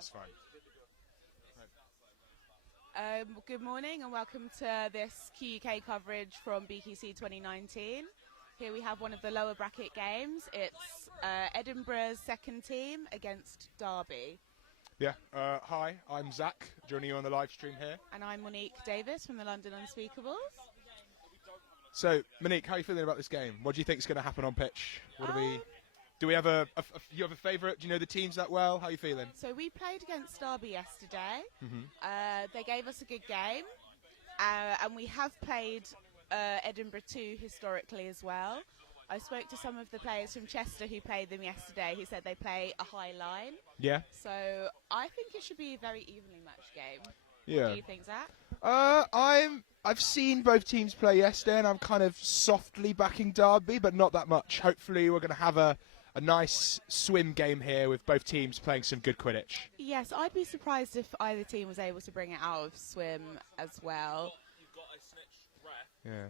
That's fine. Good morning and welcome to this QUK coverage from BQC 2019. Here we have one of the lower bracket games. It's Edinburgh's second team against Derby. Yeah, hi, I'm Zach, joining you on the live stream here. And I'm Monique Davis from the London Unspeakables. So, Monique, how are you feeling about this game? What do you think is going to happen on pitch? Do we have you have a favourite? Do you know the teams that well? How are you feeling? So we played against Derby yesterday. They gave us a good game. And we have played Edinburgh 2 historically as well. I spoke to some of the players from Chester who played them yesterday who said they play a high line. Yeah. So I think it should be a very evenly matched game. Yeah. What do you think, Zach? I've seen both teams play yesterday and I'm kind of softly backing Derby, but not that much. Hopefully we're going to have a nice swim game here with both teams playing some good Quidditch. Yes, I'd be surprised if either team was able to bring it out of swim as well. You've got a snitched ref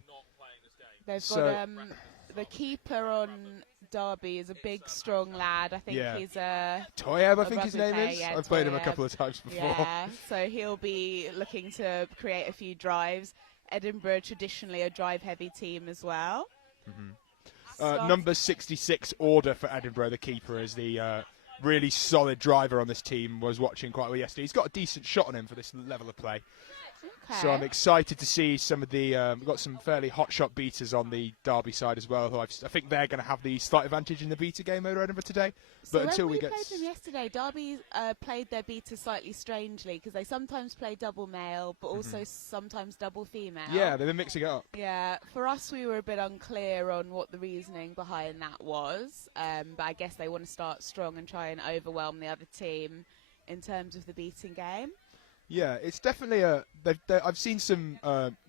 not playing this game. They've got the keeper on Derby is a big, strong lad. I think he's Toyab, I think his name is. Yeah, I've played him a couple of times before. Yeah, so he'll be looking to create a few drives. Edinburgh, traditionally a drive-heavy team as well. Number 66 order for Edinburgh, the keeper, is the really solid driver on this team. Was watching quite well yesterday. He's got a decent shot on him for this level of play. Okay. So I'm excited to see some of the. We've got some fairly hot shot beaters on the Derby side as well. Who I think they're going to have the slight advantage in the beater game over Edinburgh today. So when we played them yesterday, Derby played their beaters slightly strangely because they sometimes play double male, but also sometimes double female. Yeah, they've been mixing it up. Yeah, for us we were a bit unclear on what the reasoning behind that was, but I guess they want to start strong and try and overwhelm the other team in terms of the beating game. Yeah, it's definitely I've seen some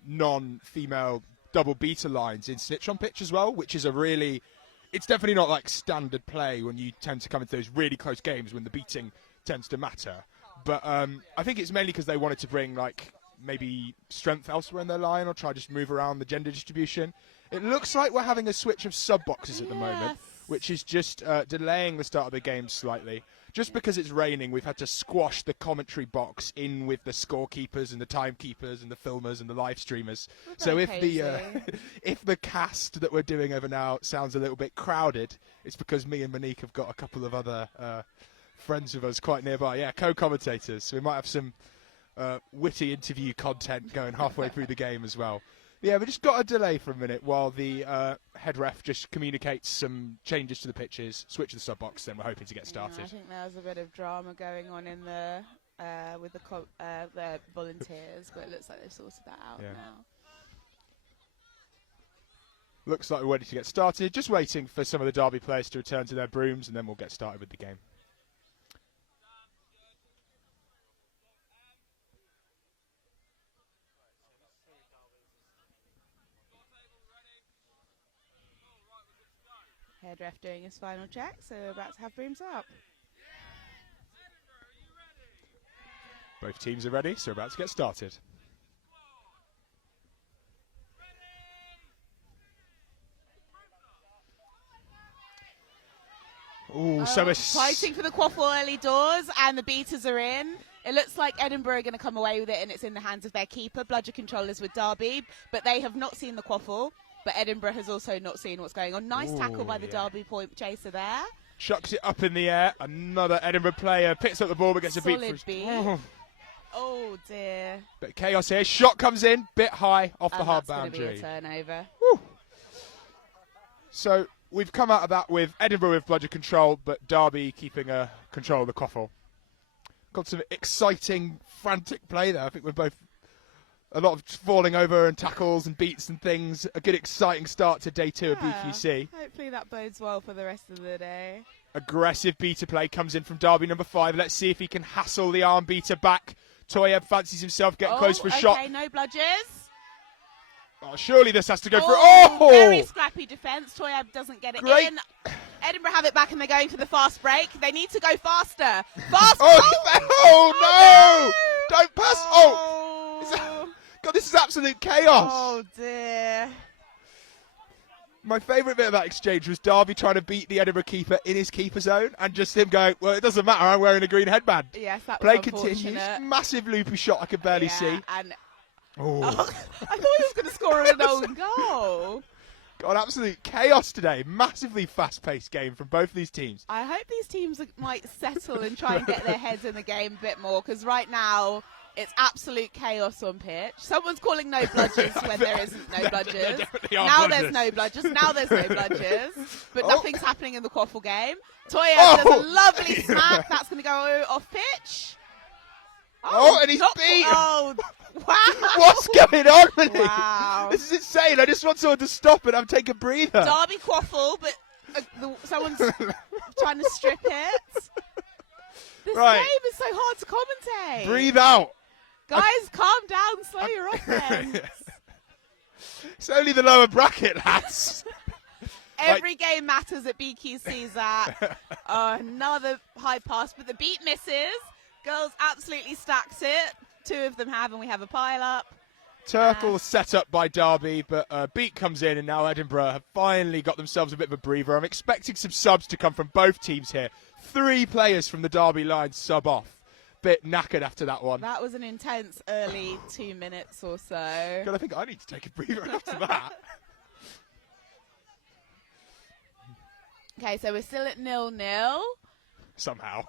non-female double beater lines in Snitch on pitch as well, which is it's definitely not like standard play when you tend to come into those really close games when the beating tends to matter. But I think it's mainly because they wanted to bring like maybe strength elsewhere in their line or try just move around the gender distribution. It looks like we're having a switch of sub-boxes at the moment, which is just delaying the start of the game slightly. Just because it's raining, we've had to squash the commentary box in with the scorekeepers and the timekeepers and the filmers and the live streamers. So if the cast that we're doing over now sounds a little bit crowded, it's because me and Monique have got a couple of other friends of us quite nearby. Yeah, co-commentators. So we might have some witty interview content going halfway through the game as well. Yeah, we just got a delay for a minute while the head ref just communicates some changes to the pitches, switch to the sub-box, then we're hoping to get started. Yeah, I think there was a bit of drama going on in the with the volunteers, but it looks like they've sorted that out now. Looks like we're ready to get started. Just waiting for some of the Derby players to return to their brooms, and then we'll get started with the game. Head ref doing his final check, so we're about to have brooms up. Both teams are ready, so we're about to get started. Ooh, so it's fighting for the quaffle early doors, and the beaters are in. It looks like Edinburgh are going to come away with it, and it's in the hands of their keeper. Bludger controllers with Derby, but they have not seen the quaffle. But Edinburgh has also not seen what's going on. Nice tackle by the Derby point chaser there. Chucks it up in the air. Another Edinburgh player picks up the ball but gets a beat. Oh dear. Bit of chaos here. Shot comes in, bit high off the hard boundary. That's going to be a turnover. Woo. So we've come out of that with Edinburgh with bludger control, but Derby keeping control of the quaffle. Got some exciting, frantic play there. I think we're both a lot of falling over and tackles and beats and things. A good, exciting start to day 2 of BQC. Hopefully that bodes well for the rest of the day. Aggressive beater play comes in from Derby number 5. Let's see if he can hassle the arm beater back. Toyeb fancies himself getting close for a shot. Okay, no bludgers. Oh, surely this has to go for... Oh! Very scrappy defence. Toyeb doesn't get it in. Edinburgh have it back and they're going for the fast break. They need to go faster. Fast! Oh, no! Don't pass! Oh! God, this is absolute chaos. Oh, dear. My favourite bit of that exchange was Derby trying to beat the Edinburgh keeper in his keeper zone and just him going, well, it doesn't matter, I'm wearing a green headband. Yes, that was Play unfortunate. continues. Massive loopy shot I could barely see. And Oh. I thought he was going to score an own goal. God, absolute chaos today. Massively fast-paced game from both of these teams. I hope these teams might settle and try and get their heads in the game a bit more, because right now it's absolute chaos on pitch. Someone's calling no bludgers when there isn't no bludgers. Now there's no bludgers. Now there's no bludgers. But nothing's happening in the Quaffle game. Toya does a lovely smack. That's going to go off pitch. Oh, and he's beat. Oh, wow. What's going on with me? Wow. This is insane. I just want someone to stop it. I'm taking a breather. Derby Quaffle, but someone's trying to strip it. This game is so hard to commentate. Breathe out. Guys, calm down. Slow your offense. It's only the lower bracket, lads. Every game matters at BQC, Zach. Another high pass, but the beat misses. Girls absolutely stacks it. 2 of them have, and we have a pile-up. Turtle set up by Derby, but Beat comes in, and now Edinburgh have finally got themselves a bit of a breather. I'm expecting some subs to come from both teams here. 3 players from the Derby line sub off. Bit knackered after that one. That was an intense early 2 minutes or so. God, I think I need to take a breather after that. Okay, so we're still at 0-0. Somehow.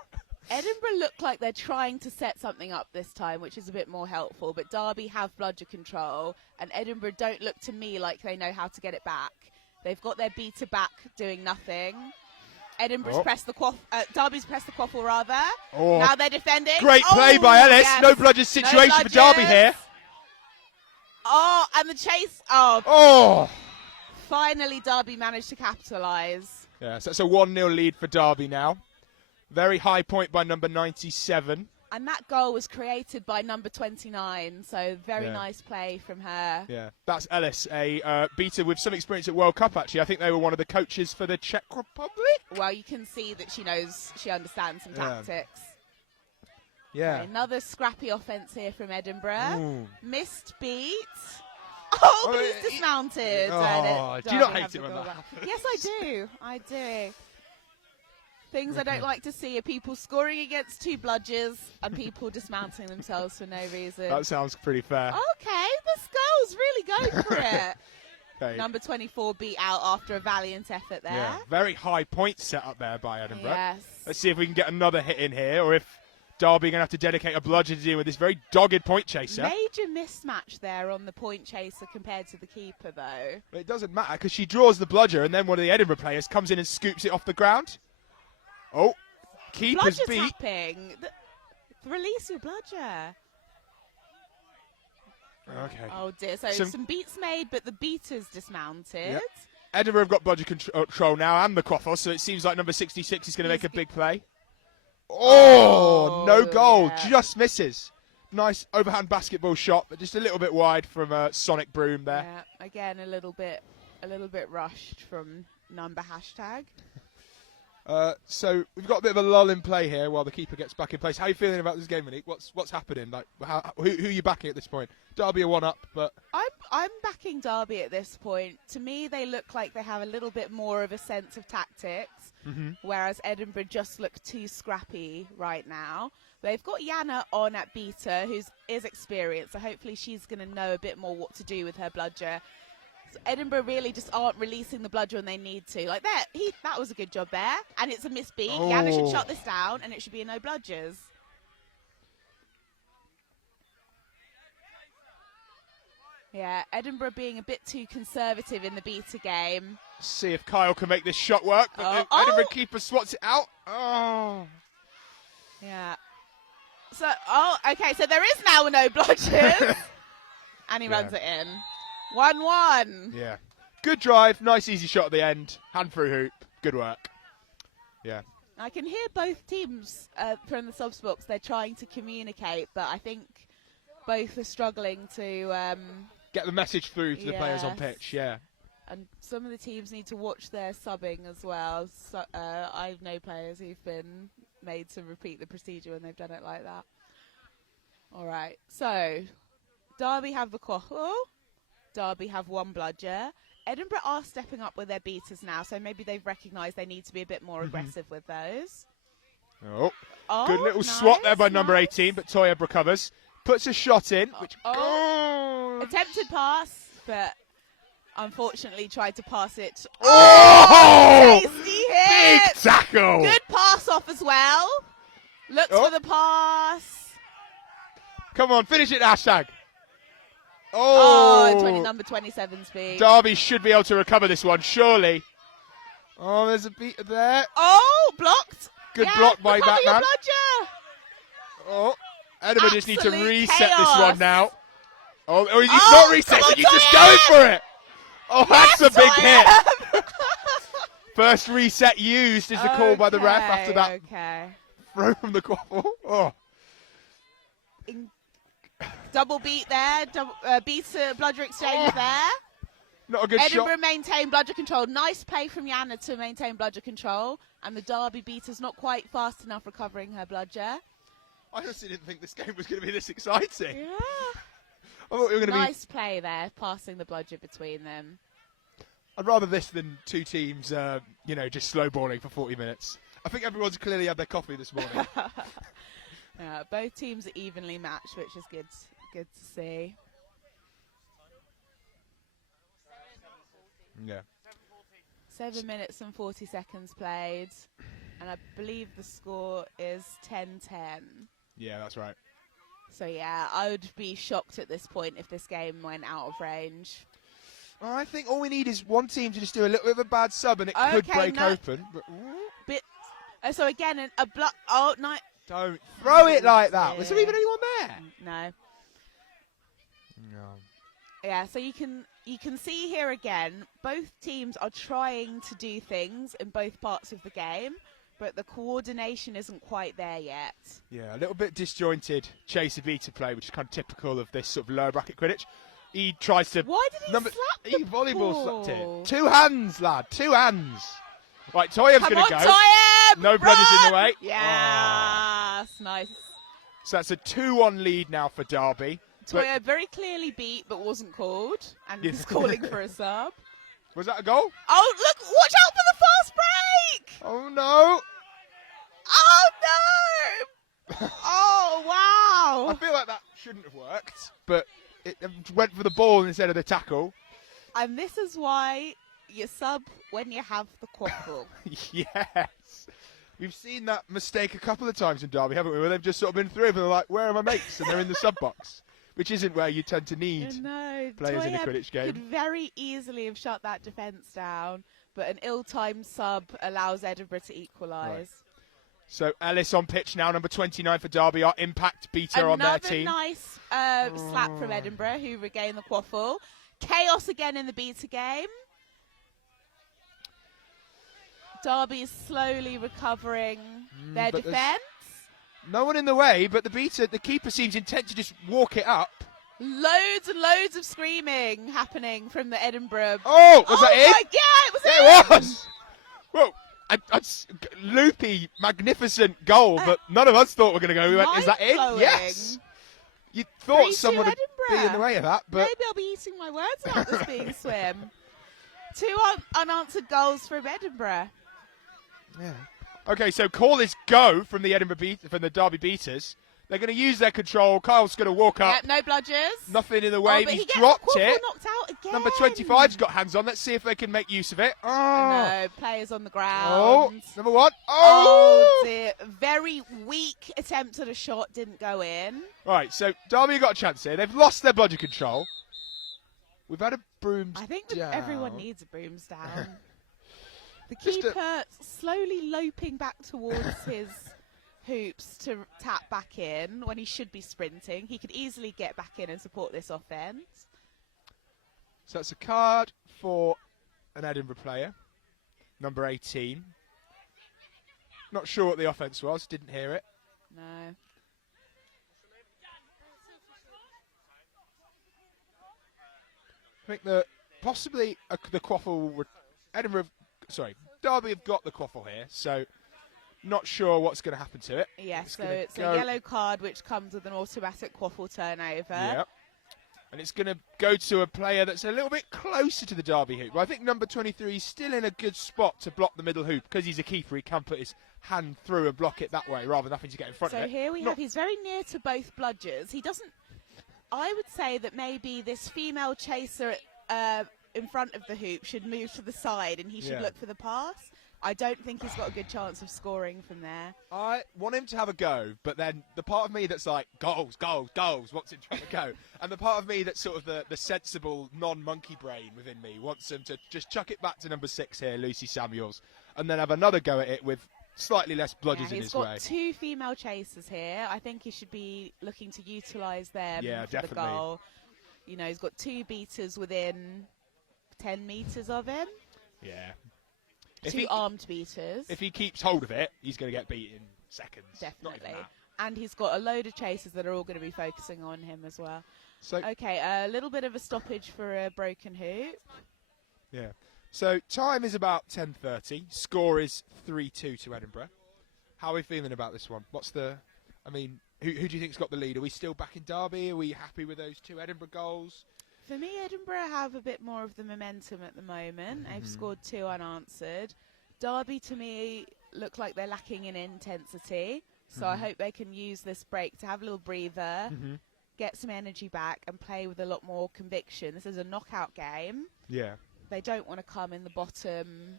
Edinburgh look like they're trying to set something up this time, which is a bit more helpful. But Derby have bludger control, and Edinburgh don't look to me like they know how to get it back. They've got their beater back doing nothing. Edinburgh's pressed the Derby's pressed the quaffle rather. Oh. Now they're defending. Great play by Ellis. Yes. No bludgers situation for Derby here. Oh, and the chase. Oh. Oh. Finally, Derby managed to capitalise. Yeah, so that's a 1-0 lead for Derby now. Very high point by number 97. And that goal was created by number 29, so very nice play from her. Yeah, that's Ellis, a beater with some experience at World Cup, actually. I think they were one of the coaches for the Czech Republic. Well, you can see that she understands some tactics. Yeah. Okay, another scrappy offence here from Edinburgh. Ooh. Missed beat. Oh, but he's dismounted. Oh, do you not hate it when that happens? Yes, I do. I do. Things I don't like to see are people scoring against 2 bludgers and people dismounting themselves for no reason. That sounds pretty fair. Okay, this girl's really going for it. Okay. Number 24 beat out after a valiant effort there. Yeah, very high point set up there by Edinburgh. Yes. Let's see if we can get another hit in here, or if Derby are going to have to dedicate a bludger to deal with this very dogged point chaser. Major mismatch there on the point chaser compared to the keeper, though. But it doesn't matter, because she draws the bludger, and then one of the Edinburgh players comes in and scoops it off the ground. Oh, keeper's Bludger beat. tapping. Release your bludger. Okay. Oh dear. So some beats made, but the beater's dismounted. Yep. Edinburgh have got bludger control now and the quaffle, so it seems like number 66 is going to make a big play. Oh, no goal. Yeah. Just misses. Nice overhand basketball shot, but just a little bit wide from Sonic Broom there. Yeah. Again, a little bit rushed from number hashtag. So we've got a bit of a lull in play here while the keeper gets back in place. How are you feeling about this game, Monique? What's happening? Like, who are you backing at this point? Derby are 1-up, but I'm backing Derby at this point. To me, they look like they have a little bit more of a sense of tactics, whereas Edinburgh just look too scrappy right now. They've got Yana on at beater, who is experienced, so hopefully she's going to know a bit more what to do with her bludger. Edinburgh really just aren't releasing the bludger when they need to. Like that was a good job there. And it's a misbeat. Oh. Yana should shut this down and it should be a no bludgers. Yeah, Edinburgh being a bit too conservative in the beater game. see if Kyle can make this shot work. But the Edinburgh keeper swats it out. Oh. Yeah. So, okay, so there is now a no bludgers. And he runs it in. 1-1. Yeah. Good drive. Nice easy shot at the end. Hand through hoop. Good work. Yeah. I can hear both teams from the subs box. They're trying to communicate, but I think both are struggling to get the message through to the players on pitch. Yeah. And some of the teams need to watch their subbing as well. So, I know players who've been made to repeat the procedure when they've done it like that. All right. So, Derby have the quaffle. Derby have one bludger. Edinburgh are stepping up with their beaters now, so maybe they've recognised they need to be a bit more aggressive with those. Oh, Oh, good little nice, swat there by number nice. 18, but Toya recovers. Puts a shot in, which... Attempted pass, but unfortunately tried to pass it. Oh! Tasty hit! Big tackle! Good pass off as well. Looks for the pass. Come on, finish it, hashtag. Oh, Number 27 speed. Derby should be able to recover this one, surely. Oh, there's a beat there. Oh, blocked. Good block by Batman. Bludger. Oh, Edinburgh just need to Absolute reset chaos. this one now. Oh, he's not resetting, he's just going for it. Oh, that's a big hit. First reset used is the call by the ref after that throw from the quaffle. Oh. Double beat there, bludger exchange there. Not a good Edinburgh shot. maintain bludger control. Nice play from Yana to maintain bludger control. And the Derby beater's not quite fast enough recovering her bludger. I honestly didn't think this game was going to be this exciting. Yeah. I thought we were going to Nice play there, passing the bludger between them. I'd rather this than two teams, just slow balling for 40 minutes. I think everyone's clearly had their coffee this morning. Both teams are evenly matched, which is good to see. Yeah. 7 minutes and 40 seconds played, and I believe the score is 10-10. Yeah, that's right. So yeah, I would be shocked at this point if this game went out of range. Well, I think all we need is one team to just do a little bit of a bad sub and it could break open. But, so again, a block. Oh, no. Don't throw it like that. Was there even anyone there? No. No. Yeah, so you can see here again, both teams are trying to do things in both parts of the game, but the coordination isn't quite there yet. Yeah, a little bit disjointed chaser beater play, which is kind of typical of this sort of lower bracket Quidditch. He tries to... Why did he slap the volleyball ball? slapped it. 2 hands, lad. 2 hands. Right, Toyam's going to go. Toyam! No bludgers in the way. Yes, nice. So that's a 2-1 lead now for Derby. Toya very clearly beat, but wasn't called, and is calling for a sub. Was that a goal? Oh, look! Watch out for the fast break! Oh, no. Oh, no! Oh, wow! I feel like that shouldn't have worked, but it went for the ball instead of the tackle. And this is why you sub when you have the quaffle. Yes. We've seen that mistake a couple of times in Derby, haven't we? Where they've just sort of been through and they're like, where are my mates? And they're in the sub box, which isn't where you tend to need players in a Quidditch game. Could very easily have shut that defence down, but an ill-timed sub allows Edinburgh to equalise. Right. So Ellis on pitch now, number 29 for Derby, our impact beater on their team. Another nice slap from Edinburgh, who regain the quaffle. Chaos again in the beater game. Derby is slowly recovering their defence. No one in the way, but the keeper seems intent to just walk it up. Loads and loads of screaming happening from the Edinburgh. Oh, was that it? Yeah, it was Well, a loopy, magnificent goal, but none of us thought we were going to go. We went, is that it? Yes. You thought someone would be in the way of that, but maybe I'll be eating my words out this being swim. 2 unanswered goals from Edinburgh. Yeah. Okay, so call is go from the Derby beaters. They're going to use their control. Kyle's going to walk up. Yep, no bludgers. Nothing in the way. But He's he dropped gets it. Knocked out again. Number 25's got hands on. Let's see if they can make use of it. Oh. No, players on the ground. Oh, number 1. Oh dear. Very weak attempt at a shot. Didn't go in. Right, so Derby got a chance here. They've lost their bludger control. We've had a brooms I think down. Everyone needs a brooms down. The keeper slowly loping back towards his hoops to tap back in when he should be sprinting. He could easily get back in and support this offence. So that's a card for an Edinburgh player, number 18. Not sure what the offence was, didn't hear it. No. I think that possibly the quaffle, Derby have got the quaffle here, so not sure what's going to happen to it. Yeah, so it's a yellow card which comes with an automatic quaffle turnover. Yep. And it's going to go to a player that's a little bit closer to the Derby hoop. But I think number 23 is still in a good spot to block the middle hoop because he's a keeper. He can put his hand through and block it that way rather than having to get in front of it. So here we have, he's very near to both bludgers. He doesn't, I would say that maybe this female chaser in front of the hoop should move to the side and he should look for the pass. I don't think he's got a good chance of scoring from there. I want him to have a go, but then the part of me that's like, goals, goals, goals, wants him to have a go. And the part of me that's sort of the sensible, non-monkey brain within me wants him to just chuck it back to number 6 here, Lucy Samuels, and then have another go at it with slightly less bludgers in his way. He's got 2 female chasers here. I think he should be looking to utilise them for the goal. You know, he's got 2 beaters within 10 metres of him. Yeah. 2 armed beaters. If he keeps hold of it, he's going to get beat in seconds. Definitely. And he's got a load of chasers that are all going to be focusing on him as well. So okay, a little bit of a stoppage for a broken hoop. Yeah. So time is about 10:30. Score is 3-2 to Edinburgh. How are we feeling about this one? Who do you think's got the lead? Are we still back in Derby? Are we happy with those 2 Edinburgh goals? For me, Edinburgh have a bit more of the momentum at the moment. They've scored 2 unanswered. Derby, to me, look like they're lacking in intensity. So I hope they can use this break to have a little breather, get some energy back, and play with a lot more conviction. This is a knockout game. Yeah. They don't want to come in the bottom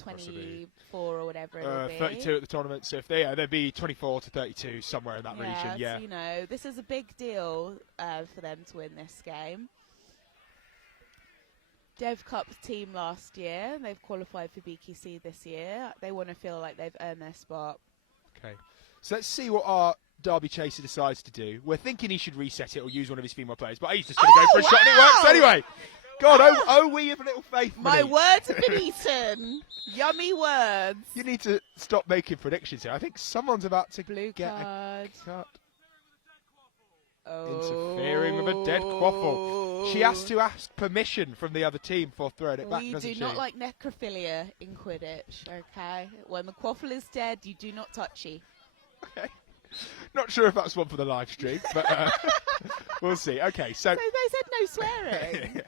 24 or whatever it'll be. 32 at the tournament. So if they'd be 24 to 32 somewhere in that region. Yeah. So, you know, this is a big deal for them to win this game. Dev Cup team last year. They've qualified for BQC this year. They want to feel like they've earned their spot. Okay. So let's see what our Derby chaser decides to do. We're thinking he should reset it or use one of his female players, but he's just going to go for a shot and it works anyway. God, we have a little faith. My words have been eaten. Yummy words. You need to stop making predictions here. I think someone's about to blue get card. A cut. Interfering with a dead quaffle. She has to ask permission from the other team before throwing it back, doesn't she? We do not like necrophilia in Quidditch, okay? When the quaffle is dead, you do not touch it. Okay. Not sure if that's one for the live stream, but we'll see. Okay, so they said no swearing.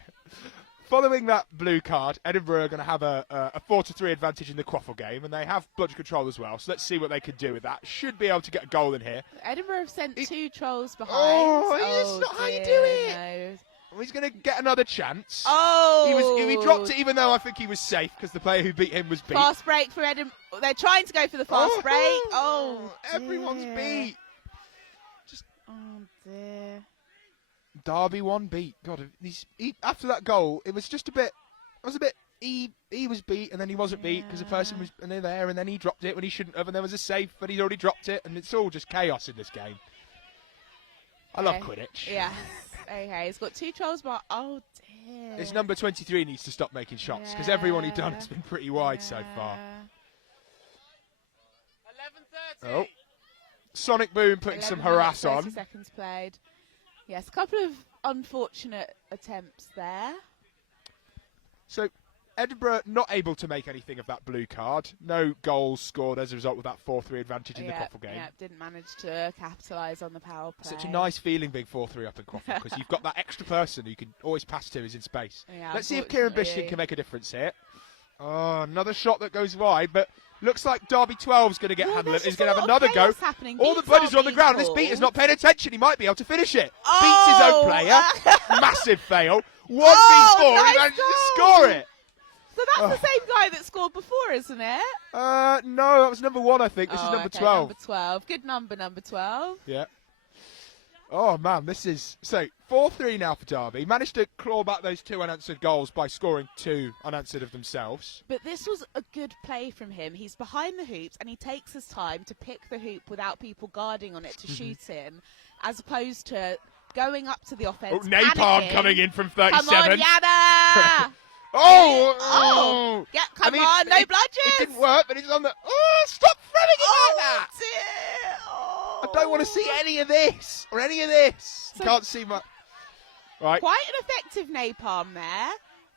Following that blue card, Edinburgh are going to have a 4-3 advantage in the quaffle game, and they have bludger control as well. So let's see what they can do with that. Should be able to get a goal in here. Edinburgh have sent 2 trolls behind. That's not how you do it. No. He's going to get another chance. He dropped it, even though I think he was safe because the player who beat him was beat. Fast break for Edinburgh. They're trying to go for the fast break. Everyone's beat. Oh dear. Derby 1 beat. God, after that goal, it was just a bit. It was a bit. He was beat, and then he wasn't beat because the person was there, and then he dropped it when he shouldn't have, and there was a save, but he'd already dropped it, and it's all just chaos in this game. I love Quidditch. Yeah. Okay, he's got 2 trolls, but oh dear. His number 23 needs to stop making shots because everyone he's done has been pretty wide so far. 11:30. Oh, Sonic Boom putting some harass on. 30 seconds played. Yes, a couple of unfortunate attempts there. So, Edinburgh not able to make anything of that blue card. No goals scored as a result of that 4-3 advantage in the quaffle game. Yeah, didn't manage to capitalise on the power play. Such a nice feeling being 4-3 up in quaffle because you've got that extra person who you can always pass to who's in space. Yeah, let's see if Kieran Bishop can make a difference here. Oh, another shot that goes wide, but looks like Derby 12 is going to get handled. He's going to have another go. All the bludgers are on the ground. This beater's not paying attention. He might be able to finish it. Beats his own player. Massive fail. 1v4. He manages to score it. So that's the same guy that scored before, isn't it? No, that was number 1, I think. This is number 12. Number 12. Good number 12. Yeah. Oh, man, this is... So, 4-3 now for Derby. Managed to claw back those 2 unanswered goals by scoring 2 unanswered of themselves. But this was a good play from him. He's behind the hoops, and he takes his time to pick the hoop without people guarding on it to shoot in, as opposed to going up to the offence, Napalm coming in from 37. Come on, Yana! Oh! Come on, no bludgers! It didn't work, but it's on the... Oh, stop throwing it like that! Dear. I don't want to see any of this, or any of this. So can't see my... Right. Quite an effective napalm there.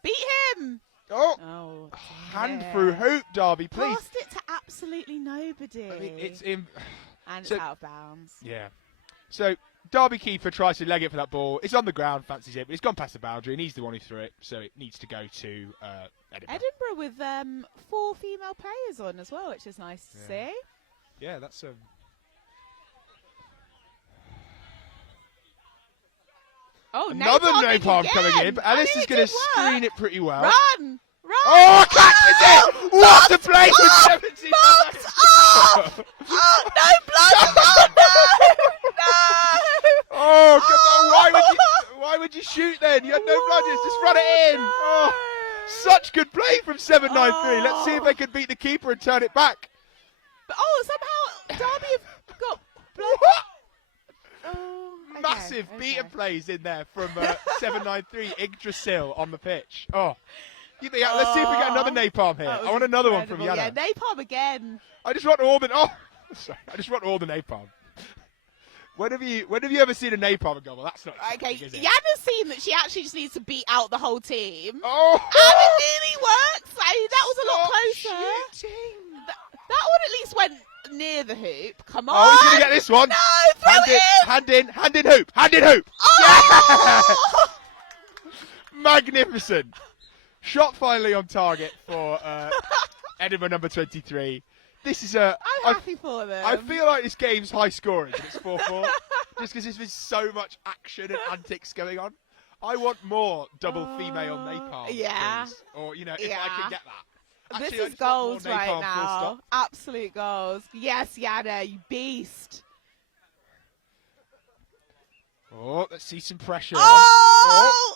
Beat him! Oh, hand through hoop, Derby, please. Passed it to absolutely nobody. I mean, it's in... And it's out of bounds. Yeah. So Derby keeper tries to leg it for that ball. It's on the ground, fancies it, but it's gone past the boundary, and he's the one who threw it, so it needs to go to Edinburgh. Edinburgh with 4 female players on as well, which is nice to see. Yeah, that's Oh, another napalm again. coming in, but Alice is going to screen it pretty well. Run! Oh, catches it! What a play with 17! Box off! Oh, no blood! No! Oh, come on! Why would you shoot then? You had no bludgers. Just run it in. Oh, such good play from 793. Let's see if they can beat the keeper and turn it back. But somehow Derby have got blood. Oh, okay, Massive beater plays in there from 793 Yggdrasil on the pitch. Oh. Let's see if we get another napalm here. I want another one from Yana. Yeah, napalm again. I just want all the napalm. When have you ever seen a napalm and go, well, that's not Okay, is it? Yana's seen that she actually just needs to beat out the whole team. Oh! And it nearly works. That was a lot closer. Shooting. That one at least went near the hoop. Come on. Oh, he's going to get this one. No, throw it in. Hand in hoop. Hand in hoop. Oh! Yeah! Magnificent. Shot finally on target for Edinburgh number 23. This is I'm happy for them. I feel like this game's high scoring, but it's 4-4. Just because there's been so much action and antics going on. I want more double female napalm. Yeah. Please. Or, if I can get that. Actually, I This is just want more goals right napalm, full now. stop. Absolute goals. Yes, Yana, you beast. Oh, let's see some pressure. Oh!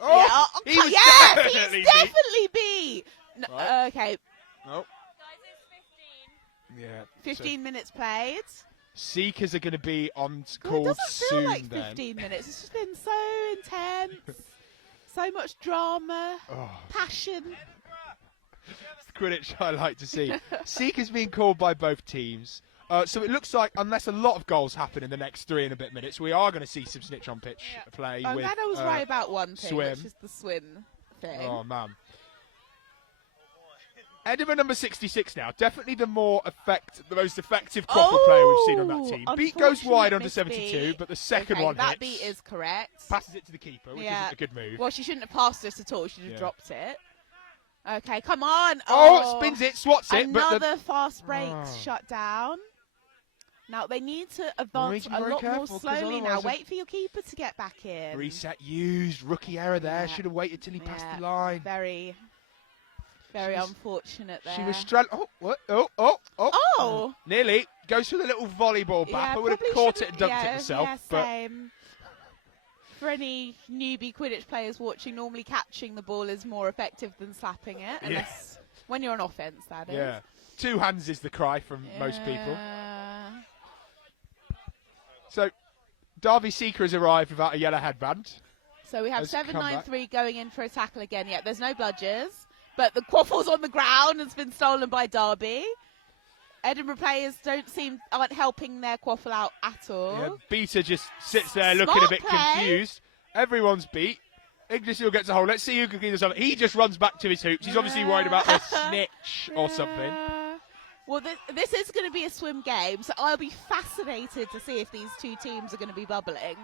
Oh, Yeah, he was he's definitely definitely beat. No, Right. Okay, Oh. Yeah. 15 minutes played. Seekers are going to be on God, call it doesn't feel soon like then. 15 minutes. It's just been so intense. So much drama, Oh, passion. it's the Quidditch I like to see. Seekers being called by both teams. So it looks like, unless a lot of goals happen in the next 3 and a bit minutes, we are going to see some snitch on pitch play. I'm with, glad I was right about one thing, swim. which is the swim thing. Oh, man. Edinburgh number 66 now. Definitely the most effective quaffle player we've seen on that team. Beat goes wide onto 72, but the second one that hits. beat is correct. Passes it to the keeper, which isn't a good move. Well, she shouldn't have passed us at all. She should have dropped it. Okay, come on. Spins it, swats it. Another fast break Oh. shut down. Now, they need to advance Be a very lot more careful, 'cause slowly now. otherwise Wait for your keeper to get back in. Reset used. Rookie error there. Yeah. Should have waited till he passed the line. Very unfortunate there. She was straddling. Oh! Nearly. Goes for the little volleyball back. I would have probably caught it and shouldn't- dunked it myself. Yeah, but same. For any newbie Quidditch players watching, normally catching the ball is more effective than slapping it. Unless when you're on offense, that is. yeah. 2 hands is the cry from most people. Yeah. So, Derby Seeker has arrived without a yellow headband. So we have Has come 793 going in for a tackle again. Yeah, there's no bludgers. But the quaffle's on the ground has been stolen by Derby. Edinburgh players aren't helping their quaffle out at all. Yeah, Beta just sits there looking a bit play. confused. Everyone's beat. Yggdrasil gets a hold. Let's see who can clean this up. He just runs back to his hoops. He's obviously worried about the snitch or something. Yeah. Well, this is going to be a swim game, so I'll be fascinated to see if these two teams are going to be bubbling.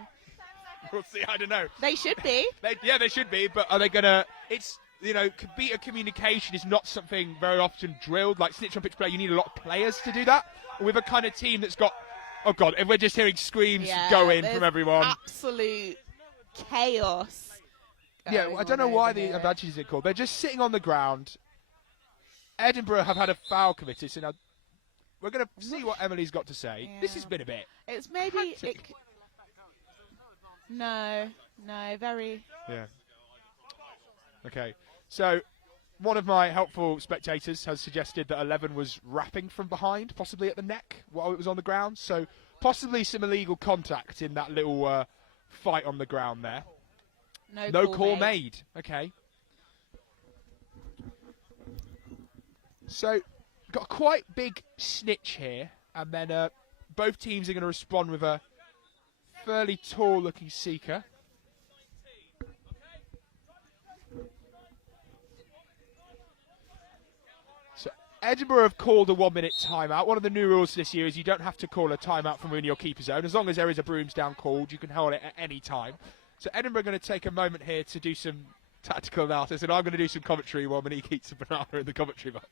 We'll see. I don't know. They should be. They should be. But are they going to... It's, beta communication is not something very often drilled. Like snitch on pitch play, you need a lot of players to do that. With a kind of team that's got... Oh, God, if we're just hearing screams going from everyone. Absolute chaos. Yeah, I don't know why the advantages are called. They're just sitting on the ground. Edinburgh have had a foul committed, so now we're going to see what Emily's got to say. Yeah. This has been a bit... It's maybe... No, very... Yeah. Okay, so one of my helpful spectators has suggested that 11 was rapping from behind, possibly at the neck while it was on the ground. So possibly some illegal contact in that little fight on the ground there. No call made. Okay. So, got a quite big snitch here, and then both teams are going to respond with a fairly tall-looking seeker. So, Edinburgh have called a 1-minute timeout. One of the new rules this year is you don't have to call a timeout from within your keeper zone. As long as there is a brooms down called, you can hold it at any time. So Edinburgh are going to take a moment here to do some tactical analysis, and I'm going to do some commentary while Monique eats a banana in the commentary box.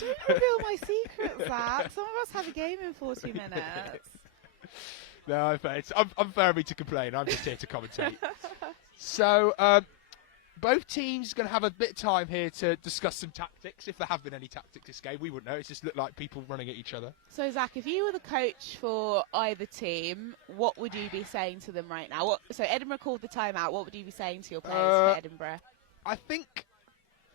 Don't reveal my secrets, Zach. Some of us have a game in 40 minutes. No, it's unfair of me to complain. I'm just here to commentate. So, both teams are going to have a bit of time here to discuss some tactics, if there have been any tactics this game. We wouldn't know. It's just looked like people running at each other. So, Zach, if you were the coach for either team, what would you be saying to them right now? So, Edinburgh called the timeout. What would you be saying to your players for Edinburgh? I think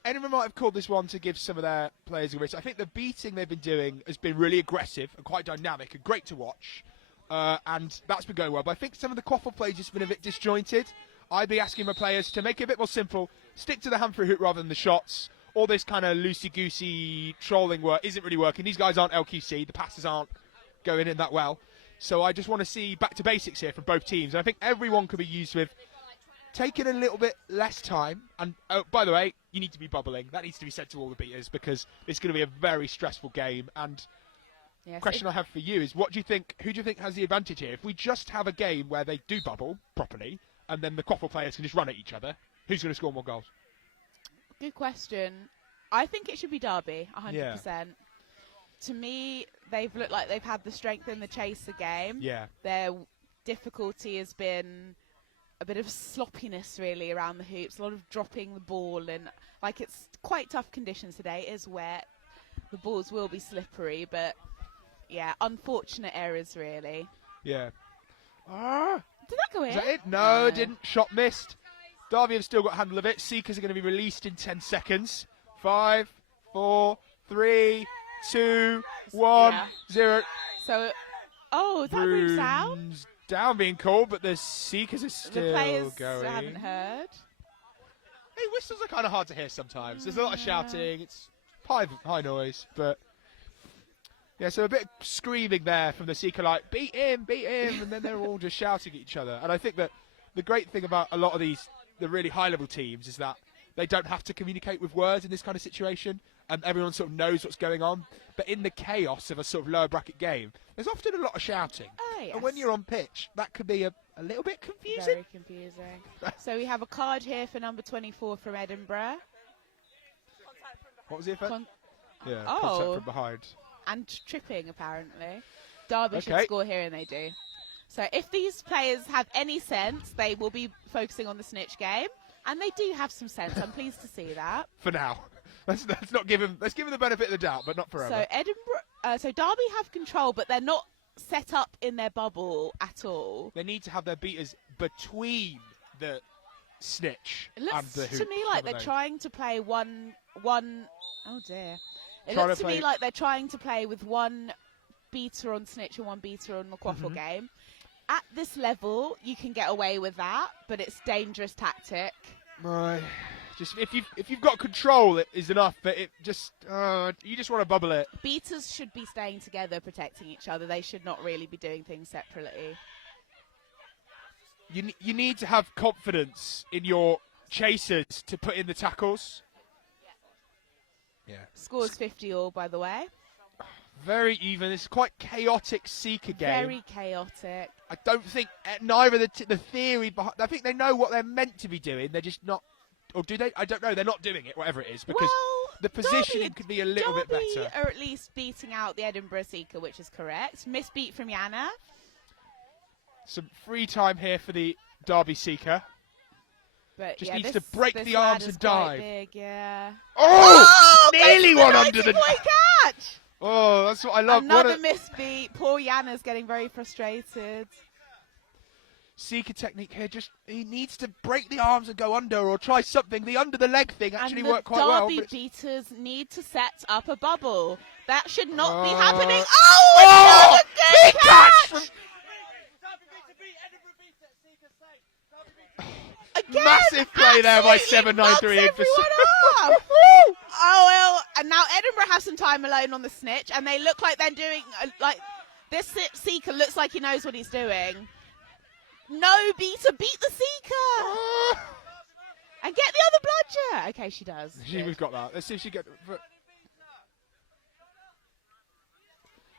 Edinburgh might have called this one to give some of their players a risk. I think the beating they've been doing has been really aggressive and quite dynamic and great to watch. And that's been going well. But I think some of the quaffle plays have been a bit disjointed. I'd be asking my players to make it a bit more simple, stick to the hand-through hoop rather than the shots. All this kind of loosey-goosey trolling work isn't really working. These guys aren't LQC. The passes aren't going in that well. So I just want to see back to basics here from both teams. And I think everyone could be used with taking a little bit less time. And, oh, by the way, you need to be bubbling. That needs to be said to all the beaters because it's going to be a very stressful game. And Yes, question I have for you is, who do you think has the advantage here? If we just have a game where they do bubble properly, and then the quaffle players can just run at each other, who's going to score more goals? Good question. I think it should be Derby, 100%. Yeah. To me, they've looked like they've had the strength in the chaser game. Yeah. Their difficulty has been a bit of sloppiness, really, around the hoops. A lot of dropping the ball. And, like, it's quite tough conditions today. It is wet. The balls will be slippery. But, yeah, unfortunate errors, really. Yeah. Did that go in? Is that it? No, it didn't. Shot missed. Derby have still got a handle of it. Seekers are going to be released in 10 seconds. 5, 4, 3, 2, 1, 0. So, is that brooms out? Brooms down being called, but the Seekers are still the players going. haven't heard. Hey, whistles are kind of hard to hear sometimes. There's a lot of shouting. It's high noise, but yeah, so a bit of screaming there from the Seeker, like, beat him, and then they're all just shouting at each other. And I think that the great thing about a lot of the really high-level teams is that they don't have to communicate with words in this kind of situation, and everyone sort of knows what's going on. But in the chaos of a sort of lower bracket game, there's often a lot of shouting. Yes. And when you're on pitch, that could be a little bit confusing. Very confusing. So we have a card here for number 24 from Edinburgh. What was the effect? Contact Oh. from behind. And tripping, apparently. Derby should Okay. score here, and they do. So if these players have any sense, they will be focusing on the snitch game. And they do have some sense. I'm pleased to see that. For now. Let's not give them. Let's give them the benefit of the doubt, but not forever. So Edinburgh, so Derby have control, but they're not set up in their bubble at all. They need to have their beaters between the snitch It looks and the hoop. to me like they're haven't they? trying to play one. Oh dear! It Trying looks to to me play- like they're trying to play with one beater on snitch and one beater on the quaffle game. At this level, you can get away with that, but it's dangerous tactic. Right. Just if you've got control, it is enough. But it just you just want to bubble it. Beaters should be staying together, protecting each other. They should not really be doing things separately. You need to have confidence in your chasers to put in the tackles. Yeah. Scores 50 all, by the way. Very even. It's quite chaotic Seeker game. Very chaotic. I don't think neither the theory behind. I think they know what they're meant to be doing. They're just not. Or do they? I don't know. They're not doing it, whatever it is, because the positioning could be a little bit Derby better. are at least beating out the Edinburgh Seeker, which is correct. Misbeat from Yana. Some free time here for the Derby Seeker. But Just yeah, needs this, to break this the lad arms is and quite dive. Big, yeah. Oh! Nearly goes one for under the. 90-point catch! Oh, that's what I love. Another misbeat. Poor Yana's getting very frustrated. Seeker technique here. Just he needs to break the arms and go under, or try something. The under the leg thing actually And the worked quite well. Derby But beaters need to set up a bubble. That should not be Oh. happening. Oh, Oh, it's another big good catch catch! from Again, massive play there by absolutely 793 mugs in for everyone off. Oh, well, and now Edinburgh have some time alone on the snitch, and they look like they're doing, this Seeker looks like he knows what he's doing. No, beat the Seeker! And get the other bludger! Okay, she does. She's got that. Let's see if she get.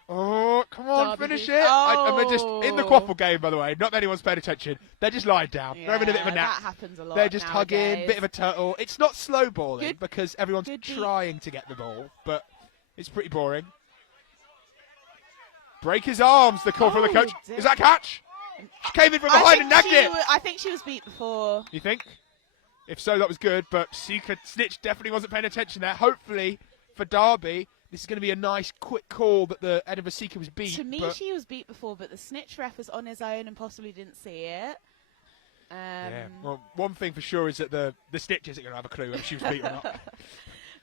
Oh, come on, Derby finish Heath. it. And they're just in the Oh. quaffle game, by the way. Not that anyone's paying attention. They're just lying down. They're having a bit of a nap. That happens a lot. They're just hugging, nowadays. bit of a turtle. It's not slow balling Good- because everyone's good beat. trying to get the ball, but it's pretty boring. Break his arms, the call from the coach. dear. Is that a catch? She came in from behind and nagged it. I think she was beat before. You think? If so, that was good, but Snitch definitely wasn't paying attention there. Hopefully, for Derby, this is going to be a nice, quick call that the Edinburgh Seeker was beat. To me, but she was beat before, but the snitch ref was on his own and possibly didn't see it. yeah. Well, one thing for sure is that the Snitch isn't going to have a clue whether she was beat or not.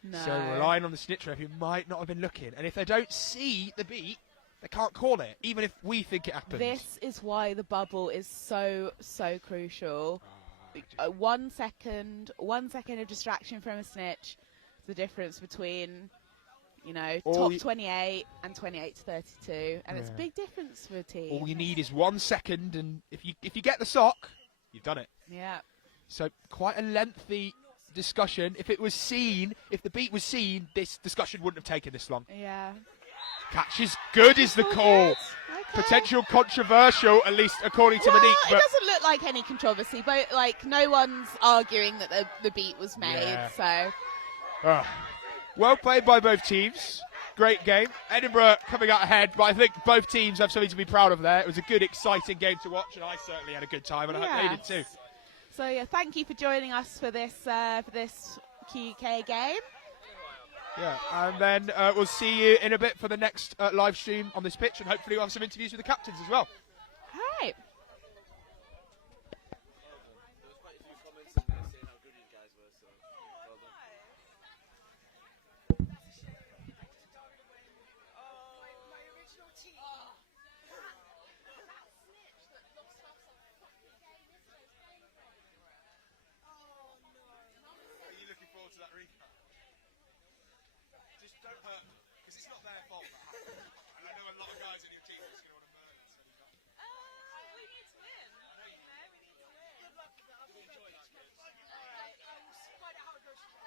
No. So relying on the Snitch ref, who might not have been looking. And if they don't see the beat, they can't call it, even if we think it happened. This is why the bubble is so crucial. 1 second of distraction from a snitch, the difference between, top 28 and 28 to 32, and it's a big difference for a team. All you need is 1 second, and if you get the sock, you've done it. Yeah. So quite a lengthy discussion. If the beat was seen, this discussion wouldn't have taken this long. Yeah. Catch is good is the call. Okay. Potential controversial, at least according to Monique. It doesn't look like any controversy, but no one's arguing that the beat was made. Yeah. So Well played by both teams. Great game. Edinburgh coming out ahead, but I think both teams have something to be proud of there. It was a good, exciting game to watch, and I certainly had a good time, and I hope they did too. So yeah, thank you for joining us for this QK game. Yeah, and then we'll see you in a bit for the next live stream on this pitch, and hopefully we'll have some interviews with the captains as well. All right.